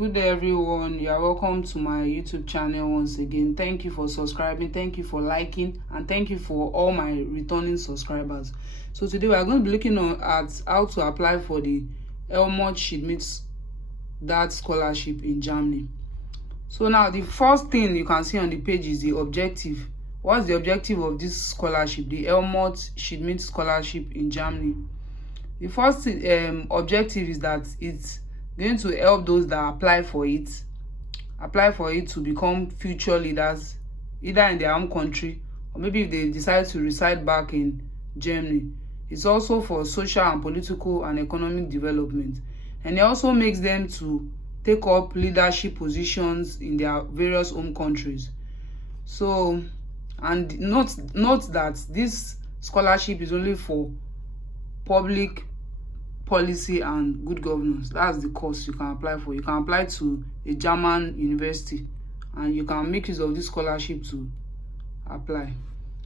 Good day, everyone. You are welcome to my YouTube channel once again. Thank you for subscribing, thank you for liking, and thank you for all my returning subscribers. So today we are going to be looking at how to apply for the Helmult Schdmt DAAD scholarship in Germany. So now the first thing you can see on the page is the objective. What's the objective of this scholarship, the Helmult Schdmt scholarship in Germany? The first objective is that it's going to help those that apply for it to become future leaders, either in their home country or maybe if they decide to reside back in Germany. It's also for social and political and economic development, and it also makes them to take up leadership positions in their various home countries. So, and note that this scholarship is only for public policy and good governance. That's the course you can apply for. You can apply to a German university and you can make use of this scholarship to apply.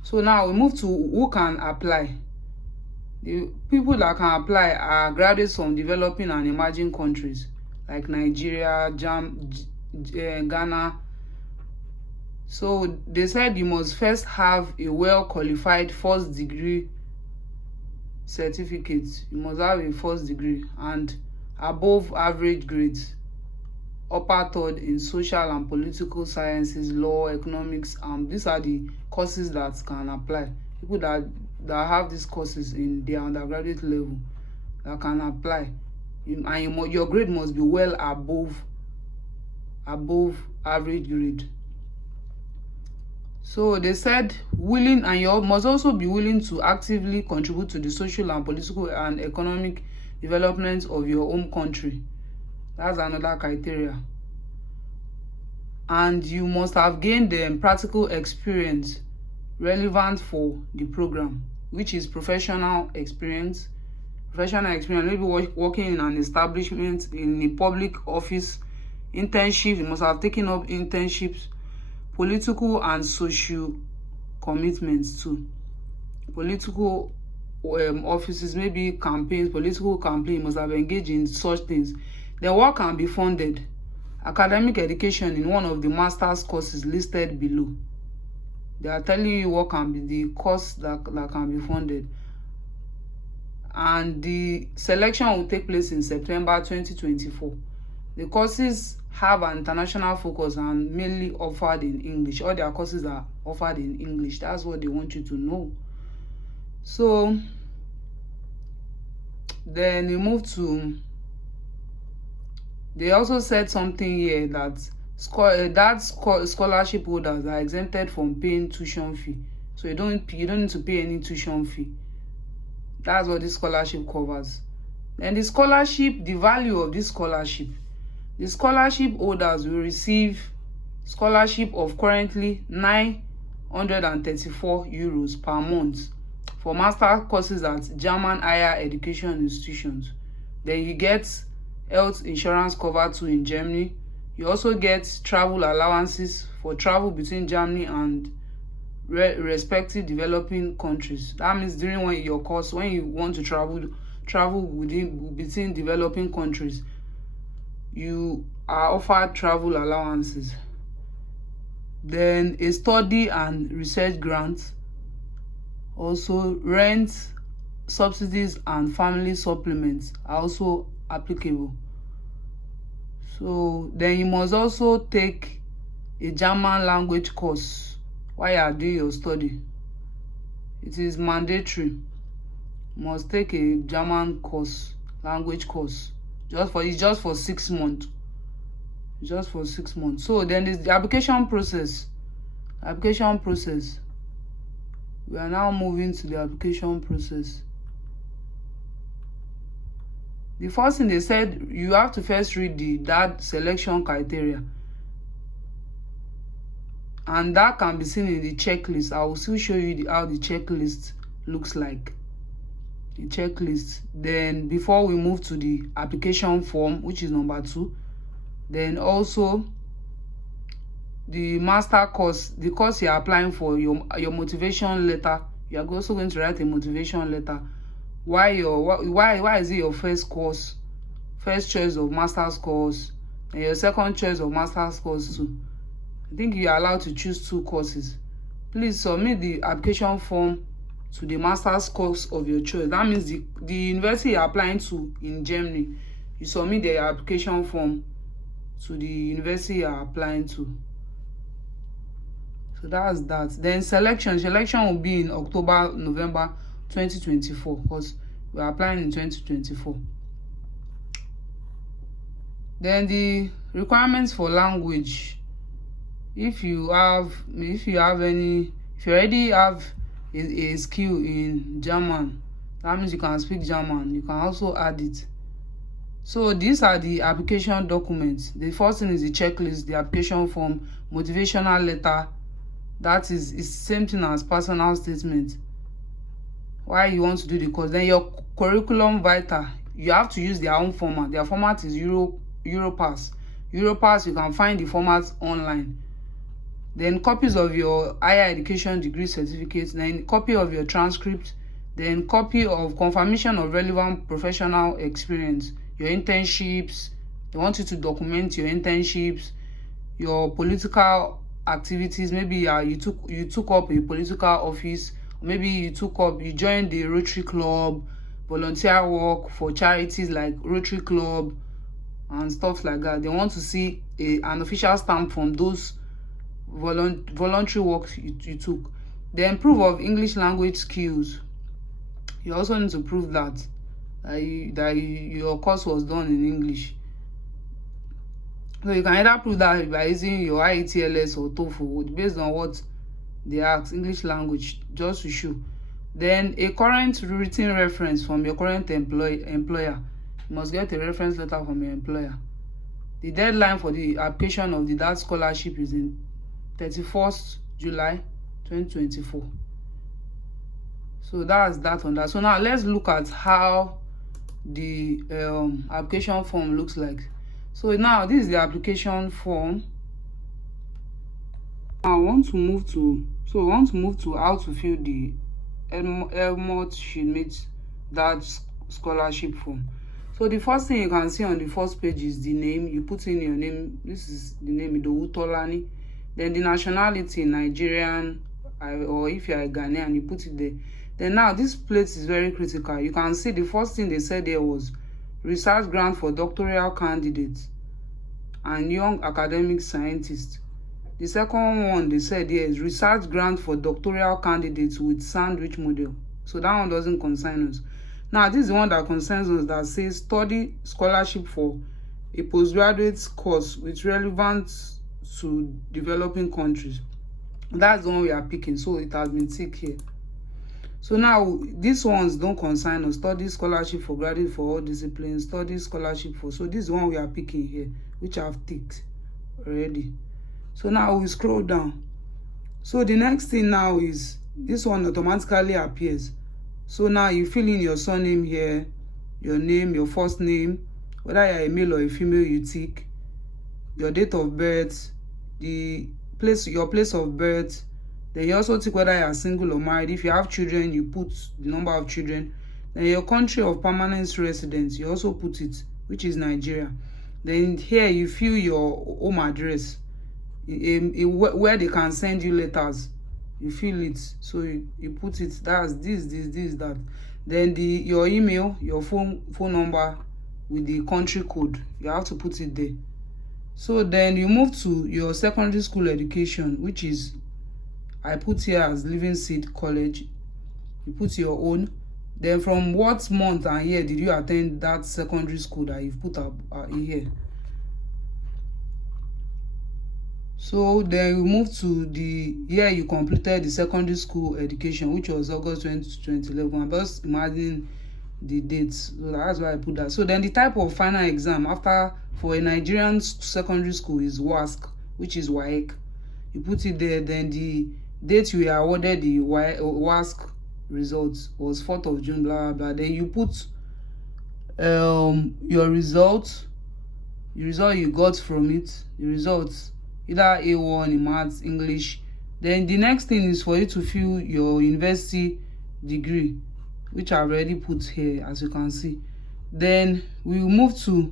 So now we move to who can apply. The people that can apply are graduates from developing and emerging countries like Nigeria, Ghana. So they said you must first have a well-qualified first degree certificate. You must have a first degree and above average grades, upper third in social and political sciences, law, economics. These are the courses that can apply. People that have these courses in their undergraduate level that can apply, and your grade must be well above average grade. So they said willing, and you must also be willing to actively contribute to the social and political and economic development of your home country. That's another criteria. And you must have gained practical experience relevant for the program, which is professional experience, maybe working in an establishment, in a public office, internships. You must have taken up internships, political and social commitments too. Political offices, maybe campaigns, political campaign, must have engaged in such things. The work can be funded. Academic education in one of the master's courses listed below. They are telling you what can be the course that can be funded. And the selection will take place in September 2024. The courses have an international focus and mainly offered in English. All their courses are offered in English. That's what they want you to know. So then we move to, they also said something here that scholarship holders are exempted from paying tuition fee. So you don't need to pay any tuition fee. That's what this scholarship covers. Then the value of this scholarship. The scholarship holders will receive scholarship of currently €934 per month for master courses at German higher education institutions. Then you get health insurance cover too in Germany. You also get travel allowances for travel between Germany and respective developing countries. That means during your course, when you want to travel between developing countries, you are offered travel allowances. Then a study and research grant, also rent subsidies and family supplements are also applicable. So then you must also take a German language course while you are doing your study. It is mandatory. You must take a German language course. It's just for 6 months. Just for 6 months. So then there's the application process. We are now moving to the application process. The first thing they said, you have to first read the DAAD selection criteria. And that can be seen in the checklist. I will still show you how the checklist looks like. The checklist. Then before we move to the application form, which is number 2, then also the master course, the course you're applying for, your motivation letter. You are also going to write a motivation letter. Why is it your first choice of master's course? and your second choice of master's course too. I think you are allowed to choose 2 courses. Please submit the application form to the master's course of your choice. That means the university you're applying to in Germany, you submit the application form to the university you're applying to. So that's that. Then selection will be in October, November 2024, because we're applying in 2024. Then the requirements for language. If you already have a skill in German, that means you can speak German, you can also add it. So these are the application documents. The first thing is the checklist, the application form, motivational letter. That is the same thing as personal statement, why you want to do the course. Then your curriculum vitae, you have to use their own format. Their format is Europass. You can find the format online. Then copies of your higher education degree certificates, then copy of your transcript, then copy of confirmation of relevant professional experience, your internships. They want you to document your internships, your political activities. Maybe you took up a political office, or maybe you joined the Rotary Club, volunteer work for charities like Rotary Club and stuff like that. They want to see an official stamp from those voluntary work you took. Then proof of English language skills. You also need to prove that your course was done in English. So you can either prove that by using your IETLS or TOEFL, based on what they ask, English language, just to show. Then a current written reference from your current employer. You must get a reference letter from your employer. The deadline for the application of the DAAD scholarship is in 31st July 2024. So that's that on that. So now let's look at how the application form looks like. So now this is the application form. I want to move to how to fill the Helmult Schdmt DAAD scholarship form. So the first thing you can see on the first page is the name. You put in your name. This is the name, Idowu Tolani. Then the nationality, Nigerian, or if you are a Ghanaian, you put it there. Then now this place is very critical. You can see the first thing they said there was research grant for doctoral candidates and young academic scientists. The second one they said here is research grant for doctoral candidates with sandwich model. So that one doesn't concern us. Now this is the one that concerns us, that says study scholarship for a postgraduate course with relevance to developing countries. That's the one we are picking, so it has been ticked here. So now these ones don't concern us. Study scholarship for graduate for all disciplines, study scholarship for, so this is the one we are picking here, which I've ticked already. So now we scroll down. So the next thing now is this one automatically appears. So now you fill in your surname here, your name, your first name, whether you're a male or a female, you tick, your date of birth, your place of birth. Then you also tick whether you are single or married. If you have children, you put the number of children. Then your country of permanent residence, you also put it, which is Nigeria. Then here you fill your home address, where they can send you letters. You fill it, so you put it. That's this, that. Then your email, your phone number with the country code, you have to put it there. So then you move to your secondary school education, which is, I put here as Living Seed College. You put your own. Then from what month and year did you attend that secondary school that you've put up here. So then we move to the year you completed the secondary school education, which was August 2011. I'm just imagining the dates, so that's why I put that. So then the type of final exam for a Nigerian secondary school is WASC, which is WAEC. You put it there. Then the date you were awarded the WASC results was 4th of June, blah, blah, blah. Then you put your results, the result you got from it, the results, either A1 in maths, English. Then the next thing is for you to fill your university degree, which I've already put here, as you can see. Then we will move to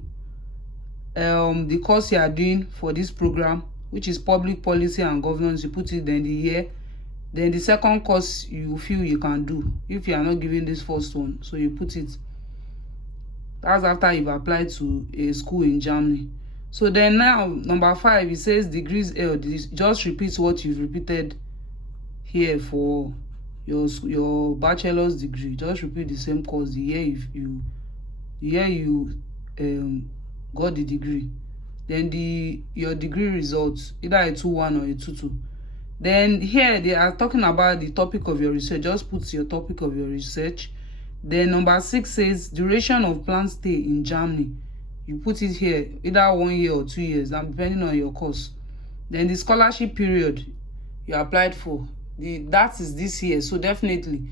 the course you are doing for this program, which is public policy and governance. You put it, then the year, then the second course you feel you can do if you are not giving this first one, so you put it. That's after you've applied to a school in Germany. So then now number 5, it says degrees held. Just repeat what you've repeated here for your bachelor's degree. Just repeat the same course, the year you got the degree. Then your degree results, either a 2-1 or a 2-2. Then here they are talking about the topic of your research. Just put your topic of your research. Then number 6 says duration of planned stay in Germany. You put it here, either 1 year or 2 years, depending on your course. Then the scholarship period you applied for, that is this year. So definitely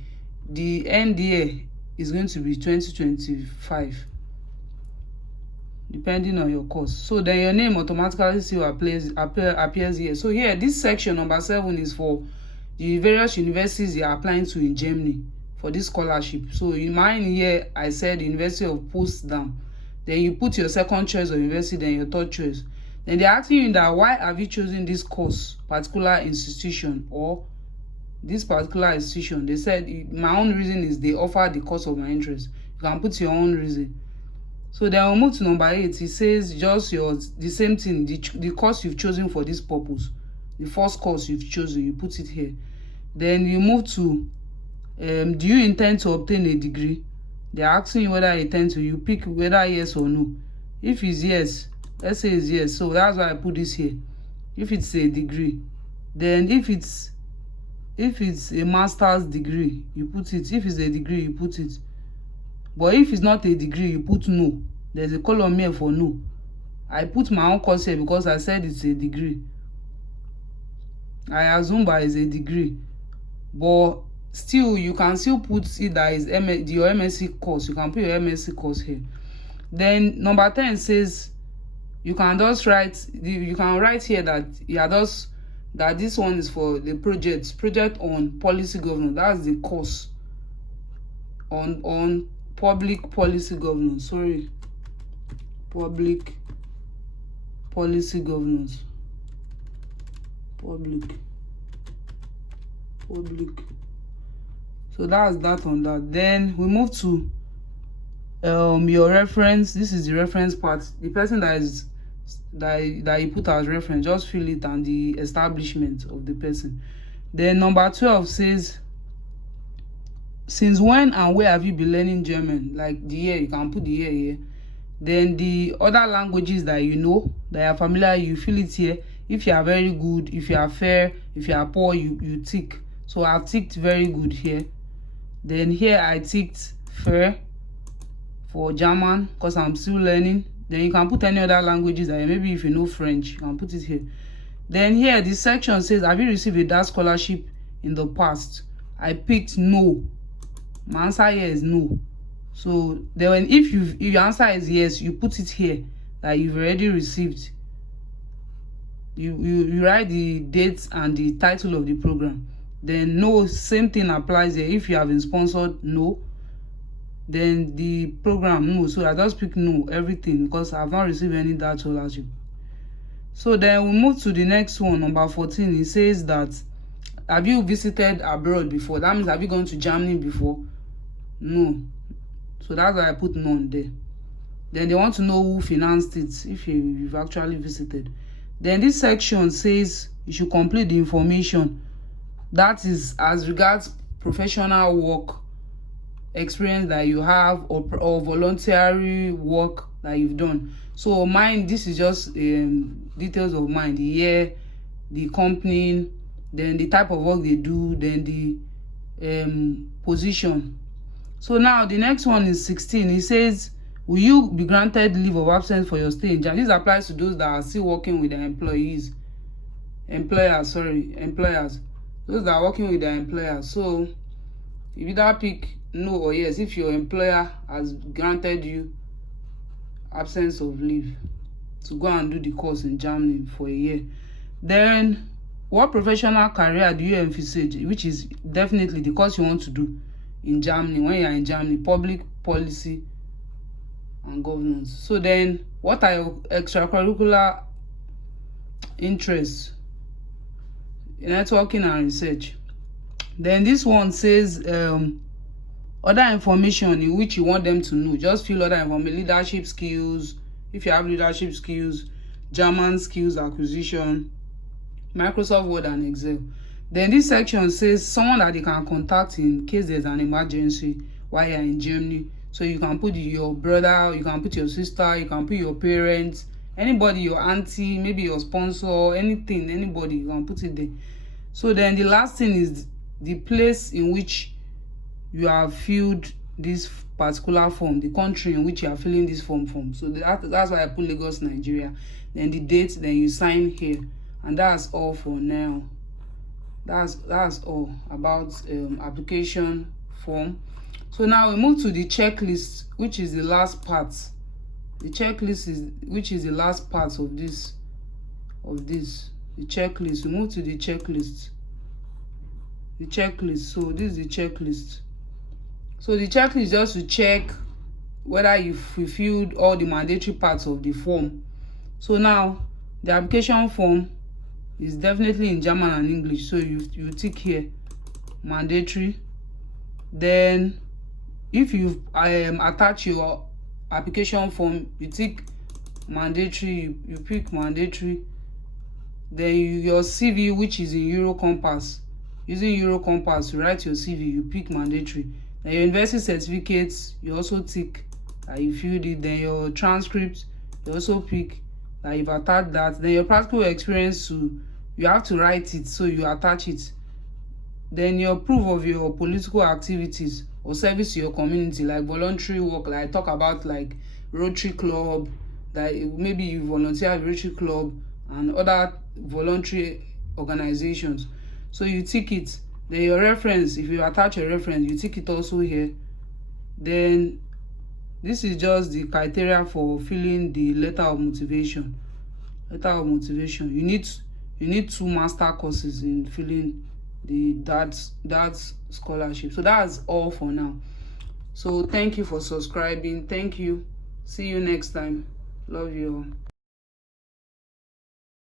the end year is going to be 2025, depending on your course. So then your name automatically still appears here. So here, this section number 7 is for the various universities you are applying to in Germany for this scholarship. So in mine here, I said University of Potsdam. Then you put your second choice of university, then your third choice. Then they're asking you that why have you chosen this course, particular institution, or this particular institution. They said my own reason is they offer the course of my interest. You can put your own reason. So then we'll move to number 8. It says just the same thing, the course you've chosen for this purpose. The first course you've chosen, you put it here. Then you move to do you intend to obtain a degree? They're asking you whether you intend to. You pick whether yes or no. If it's yes, let's say it's yes. So that's why I put this here. If it's a degree, then if it's a master's degree, you put it. If it's a degree, you put it. But if it's not a degree, you put no. There's a column here for no. I put my own course here because I said it's a degree. I assume that it's a degree. But still, you can still put it that is your MSc course. You can put your MSc course here. Then number 10 says you can just write. You can write here that that this one is for the project on policy governance. That's the course on public policy governance. Public policy governance. Public. So that's that on that. Then we move to your reference. This is the reference part. The person that you put as reference, just fill it, and the establishment of the person. Then number 12 says since when and where have you been learning German? Like the year, you can put the year here. Then the other languages that you know, that you are familiar, you fill it here. If you are very good, if you are fair, if you are poor, you tick. So I've ticked very good here. Then here I ticked fair for German because I'm still learning. Then you can put any other languages that maybe if you know French, you can put it here. Then here this section says have you received a DAAD scholarship in the past? I picked no. My answer here is no. So then if your answer is yes, you put it here that you've already received. You write the dates and the title of the program. Then no, same thing applies here. If you have been sponsored, no. Then the program, no. So I just pick no, everything, because I've not received any DAAD scholarship. So then we move to the next one, number 14. It says that have you visited abroad before? That means have you gone to Germany before? No. So that's why I put none there. Then they want to know who financed it, if you've actually visited. Then this section says you should complete the information. That is as regards professional work experience that you have, or voluntary work that you've done. So mine, this is just details of mine, the year, the company, then the type of work they do, then the position. So now the next one is 16. It says, will you be granted leave of absence for your stay in Germany? This applies to those that are still working with their employers. Those that are working with their employers. So you either pick no or yes if your employer has granted you absence of leave to go and do the course in Germany for a year. Then what professional career do you envisage, which is definitely the course you want to do in Germany when you are in Germany? Public policy and governance. So then, what are your extracurricular interests? Networking and research. Then this one says other information in which you want them to know. Just fill other information: leadership skills, if you have leadership skills, German skills acquisition, Microsoft Word and Excel. Then this section says someone that they can contact in case there's an emergency while you're in Germany. So you can put your brother, you can put your sister, you can put your parents, anybody, your auntie, maybe your sponsor, anything, anybody, you can put it there. So then the last thing is the place in which you have filled this particular form, the country in which you are filling this form from. So that's why I put Lagos, Nigeria. Then the date, then you sign here, and that's all for now. That's all about application form. So now we move to the checklist, which is the last part. The checklist which is the last part of this. The checklist. We move to the checklist. The checklist. So this is the checklist. So the checklist is just to check whether you've fulfilled all the mandatory parts of the form. So now the application form is definitely in German and English. So you tick here mandatory. Then if you attach your application form, you tick mandatory, you pick mandatory. Then your CV, which is in Eurocompass, using Eurocompass to write your CV, you pick mandatory. Then your university certificates, you also tick that you filled it. Then your transcript, you also pick that you've attached that. Then your practical experience too, you have to write it, so you attach it. Then your proof of your political activities or service to your community, like voluntary work, like I talk about, like Rotary Club, that maybe you volunteer at Rotary Club and other voluntary organizations. So you tick it. Then your reference, if you attach a reference, you tick it also here. Then this is just the criteria for filling the letter of motivation. You need 2 master courses in filling the DAAD scholarship. So that's all for now. So thank you for subscribing. Thank you. See you next time. Love you all.